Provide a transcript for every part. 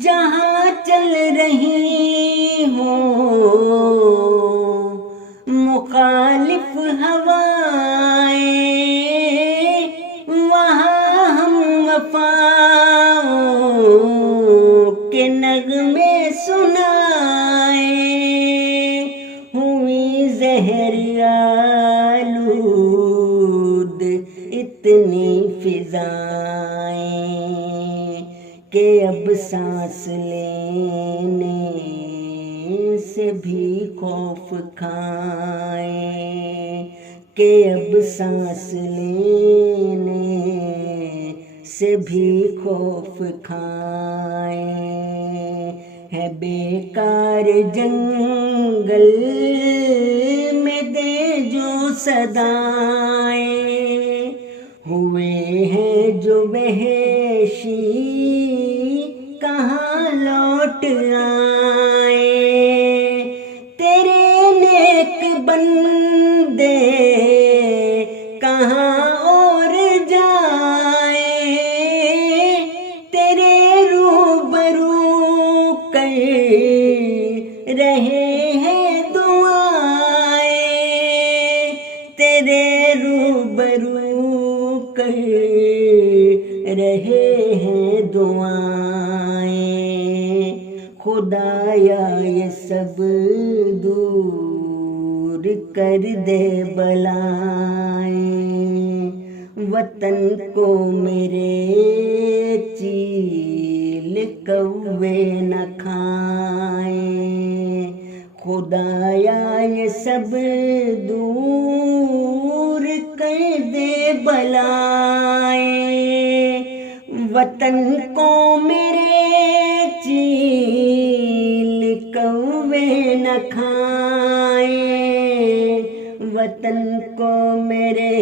جہاں چل رہی ہوں مخالف ہوائیں، وہاں ہم وفاؤں کے نغمے سنائیں۔ ہوئی زہر آلود اتنی فضائیں کہ اب سانس لینے سے بھی خوف کھائیں، کہ اب سانس لینے سے بھی خوف کھائیں۔ ہے بیکار جنگل میں دے جو صدائیں، ہوئے ہیں جو وحشی کہاں لوٹ آئیں۔ تیرے نیک بندے کہاں اور جائیں، تیرے روبرو کر رہے ہیں دعائیں، تیرے روبرو کر رہے ہیں دعائیں۔ خدایا یہ سب دور کر دے بلائیں، وطن کو میرے چیل کوے نہ کھائیں۔ خدایا یہ سب دور کر دے بلائیں، وطن کو میرے چیل کوے نہ کھائیں، وطن کو میرے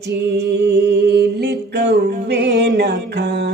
چیل کوے نہ کھائیں۔